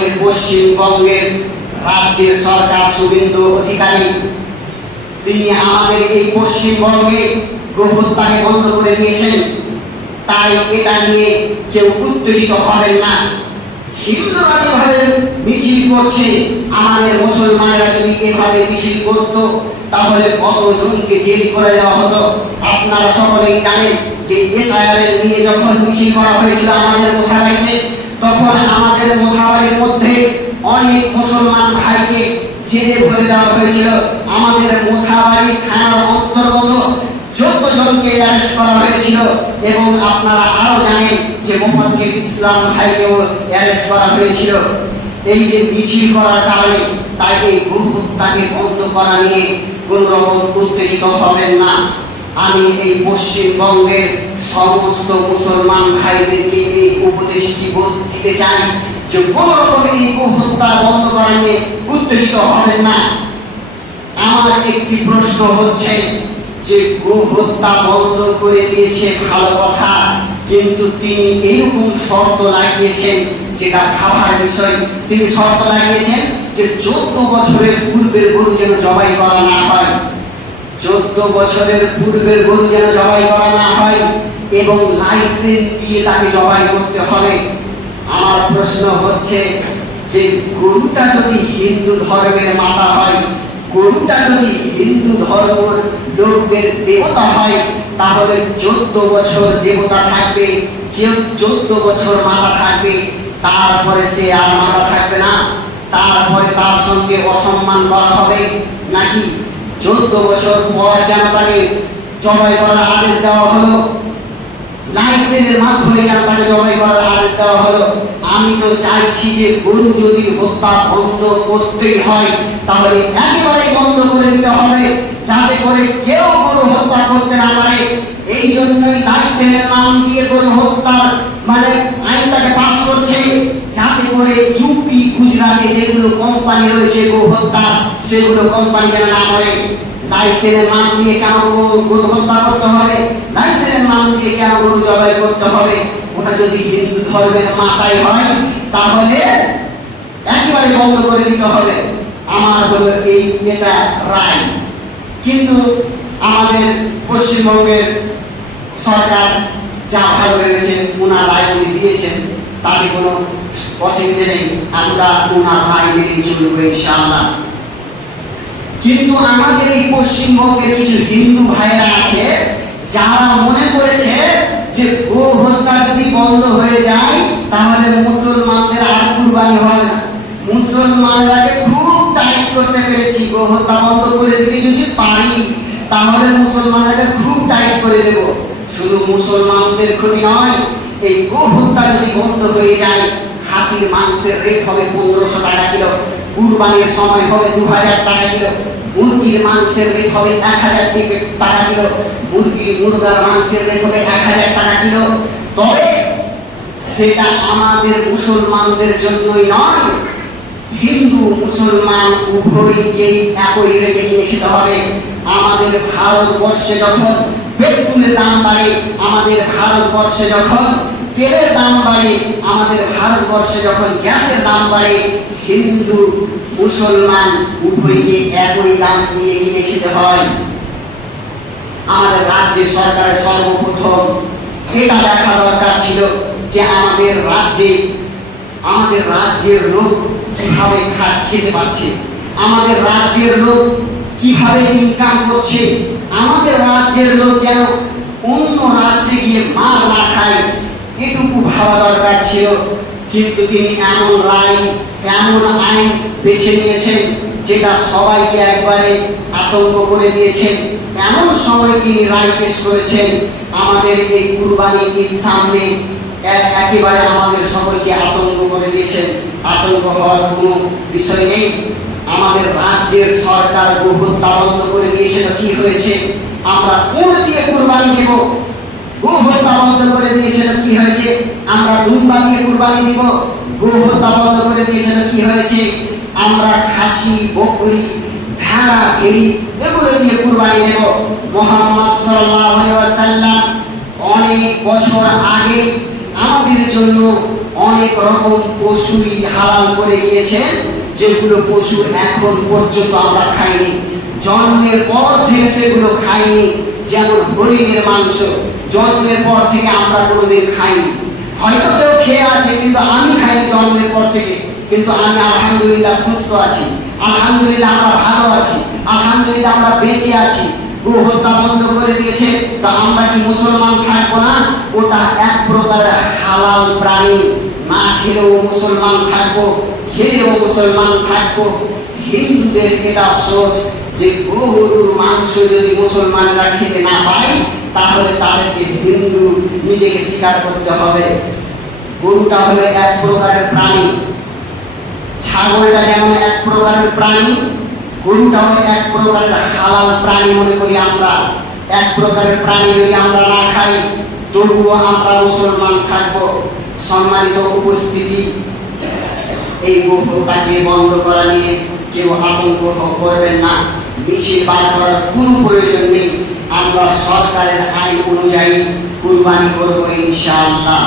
আমাদের পশ্চিমবঙ্গের রাজ্যের সরকার শুভেন্দু অধিকারী তিনি আমাদের এই পশ্চিমবঙ্গে গোহত্যাকে বন্ধ করে দিয়েছেন। তাই এটা নিয়ে কেউ উত্তেজিত হবেন না। হিন্দুরা যেভাবে মিছিল করছে, আমাদের মুসলমানেরা যদি এভাবে মিছিল করত তাহলে কতজনকে জেল করে দেওয়া হতো। আপনারা সকলেই জানেন যে এসআইআর নিয়ে যখন মিছিল করা হয়েছিল আমাদের মোথাবাড়িতে, তখন আমাদের মোথাবাড়ির মধ্যে অনেক মুসলমান ভাইকে জেলে ভরে দেওয়া হয়েছিল। আমাদের মোথাবাড়ি থানার অন্তর্গত 14 জনকে অ্যারেস্ট করা হয়েছিল এবং আপনারা আরো জানেন যে মোহাম্মদ ইসলাম ভাইকেও অ্যারেস্ট করা হয়েছিল। এই যে মিছিল করার কারণে তাই এই গোহত্যাকে বন্ধ করা নিয়ে কোন রকম উত্তেজিত হবেন না। আমি এই পশ্চিমবঙ্গের সমস্ত মুসলমান ভাইদেরকে এই উপদেশটি দিতে চাই যে কোন রকম এই গোহত্যা বন্ধ করা নিয়ে উত্তেজিত হবেন না। আমার একটি প্রশ্ন হচ্ছে যে গোহত্যা বন্ধ করে দিয়েছে ভালো কথা, কিন্তু তিনি এইরকম শর্ত লাগিয়েছেন যেটা ভাবার বিষয়। তিনি শর্ত লাগিয়েছেন যে 14 বছরের পূর্বের গরু যেন জবাই করা না হয়, 14 বছরের পূর্বের গরু যেন জবাই করা না হয় এবং লাইসেন্স দিয়ে তাকে জবাই করতে হবে। আমার প্রশ্ন হচ্ছে যে গরুটা যদি হিন্দু ধর্মের মাতা হয়, গরুটা যদি হিন্দু ধর্মের লোকদের দেবতা হয়, তাহলে 14 বছর দেবতা থাকবে, যে 14 বছর মাতা থাকবে, তারপরে সে আর মাতা থাকবে না, তারপরে তার সঙ্গে অসম্মান করা হবে নাকি 14 বছর পর যেন তাকে জবাই করার আদেশ দেওয়া হলো, লাইসেন্সের মাধ্যমে কেন তাকে জবাই করার আদেশ দেওয়া হলো? আমি তো চাইছি যে গরু যদি হত্যা বন্ধ করতেই হয় তাহলে একেবারে বন্ধ করে দিতে হবে, যাতে করে কেউ গরু হত্যা করতে না পারে। এই জন্যই লাইসেন্সের নাম দিয়ে গরু হত্যার আইনটাকে পাস করছে, যাতে করে ইউপি গুজরাটে যেগুলো কোম্পানি রয়েছে গরু হত্যা, সেগুলো কোম্পানি যেন না করে। লাইসেন্সের নাম দিয়ে কেন গরু হত্যা করতে হবে? লাইসেন্সের নাম দিয়ে কেন গরু জবাই করতে হবে? ওটা যদি হিন্দু ধর্মের মাতাই হয় তাহলে একেবারে বন্ধ করে দিতে হবে। আমার হলো এটা রায়। কিন্তু আমাদের পশ্চিমবঙ্গের সরকার যা ভালো লেগেছে ওনার রায় উনি দিয়েছেন, তাতে কোনো অসুবিধে নেই, আমরা ওনার রায় মেনেই চলবো ইনশাআল্লাহ। কিন্তু আমাদের এই পশ্চিমবঙ্গের কিছু হিন্দু ভাইরা আছে যারা মনে করেছে যে গো হত্যা যদি বন্ধ হয়ে যায় তাহলে মুসলমানদের আর কুরবানি হবে না। মুসলমানরাকে খুব টাইট করতে পেরেছি, গো হত্যা বন্ধ করে দিতে যদি পারি তাহলে মুসলমানরাকে খুব টাইট করে দেব। শুধু মুসলমানদের ক্ষতি নয়, এই গো হত্যা যদি বন্ধ হয়ে যায় খাসির মাংসের রেট হবে 1500 টাকা কিলো, কুরবানির সময় হবে 2000 টাকা কিলো, মুরগির মাংসের রেট হবে 1000 টাকা কিলো, মুরগার মাংসের রেট হবে 1000 টাকা কিলো। তবে সেটা আমাদের মুসলমানদের জন্যই নয়, হিন্দু মুসলমান উভয়কেই একই রেটে কিনে খেতে হবে। আমাদের ভারতবর্ষে যখন পেট্রোলের দাম বাড়ে, আমাদের ভারতবর্ষে যখন তেলের দাম বাড়ে, আমাদের ভারতবর্ষে যখন গ্যাসের দাম বাড়ে, হিন্দু মুসলমান উভয়কে একই দাম দিয়ে কিনে খেতে হয়। আমাদের রাজ্যের সরকারের সর্বপ্রথম এটা দেখা দরকার ছিল যে আমাদের রাজ্যের লোক কিভাবে খেতে পাচ্ছে, আমাদের রাজ্যের লোক কিভাবে ইনকাম করছে, আমাদের রাজ্যের লোক যেন অন্য রাজ্যে গিয়ে মার না খায়, এটুকু ভাবা দরকার ছিল। কিন্তু তিনি এমন আইন বেছে নিয়েছেন যেটা সবাইকে একবারে আতঙ্ক করে দিয়েছেন। এমন সময় তিনি রায় পেশ করেছেন আমাদের এই কুরবানি ঈদ সামনে, একেবারে আমাদের সকলকে আতঙ্ক করে দিয়েছেন। আতঙ্ক হওয়ার কোনো বিষয় নেই। আমাদের রাজ্যের সরকার গো হত্যা বন্ধ করে দিয়েছে, তো কি হয়েছে? আমরা কোন দিয়ে কুরবানি দেব? গো হত্যা বন্ধ করে দিয়েছে তো কি হয়েছে? আমরা দুম্বা দিয়ে কুরবানি দিব। গো হত্যা বন্ধ করে দিয়েছে তো কি হয়েছে? আমরা খাসি, বকরি, ভেড়া, ভেড়ি এগুলো দিয়ে কুরবানি দেব। মুহাম্মদ সাল্লাল্লাহু আলাইহি ওয়াসাল্লাম অনেক বছর আগে আমাদের জন্য অনেক রকম পশুই হালাল করে গিয়েছেন, যেগুলো পশু এখন পর্যন্ত আমরা খাইনি, জন্মের পর থেকে সেগুলো খাইনি। যেমন হরিণের মাংস জন্মের পর থেকে আমরা কোনোদিন খাইনি। হয়তো কেউ খেয়ে আছে, কিন্তু আমি খাইনি জন্মের পর থেকে। কিন্তু আমি আলহামদুলিল্লাহ সুস্থ আছি, আলহামদুলিল্লাহ আমরা ভালো আছি, আলহামদুলিল্লাহ আমরা বেঁচে আছি। গো হত্যা বন্ধ করে দিয়েছে, তো আমরা কি মুসলমান থাকবো না? ওটা এক প্রকারের হালাল প্রাণী, না খেলেও মুসলমান থাকবো, খেলেও মুসলমান থাকবো। হিন্দুদের এটা সোচ যে গরুর মাংস যদি মুসলমানরা খেতে না পায়, তাহলে তাদেরকে হিন্দু নিজেকে স্বীকার করতে হবে। গরুটা হলো এক প্রকারের প্রাণী, ছাগলটা যেমন এক প্রকারের প্রাণী, গরুটা হলো এক প্রকারের হালাল প্রাণী মনে করি আমরা। এক প্রকারের প্রাণী যদি আমরা না খাই, তবুও আমরা মুসলমান থাকবো। সম্মানিত উপস্থিতি, এই গো হত্যাকে বন্ধ করা নিয়ে কেউ আতঙ্ক করবেন না, মিছিল বার করার কোনো প্রয়োজন নেই। আমরা সরকারের আইন অনুযায়ী কুরবানি করবো ইনশাআল্লাহ।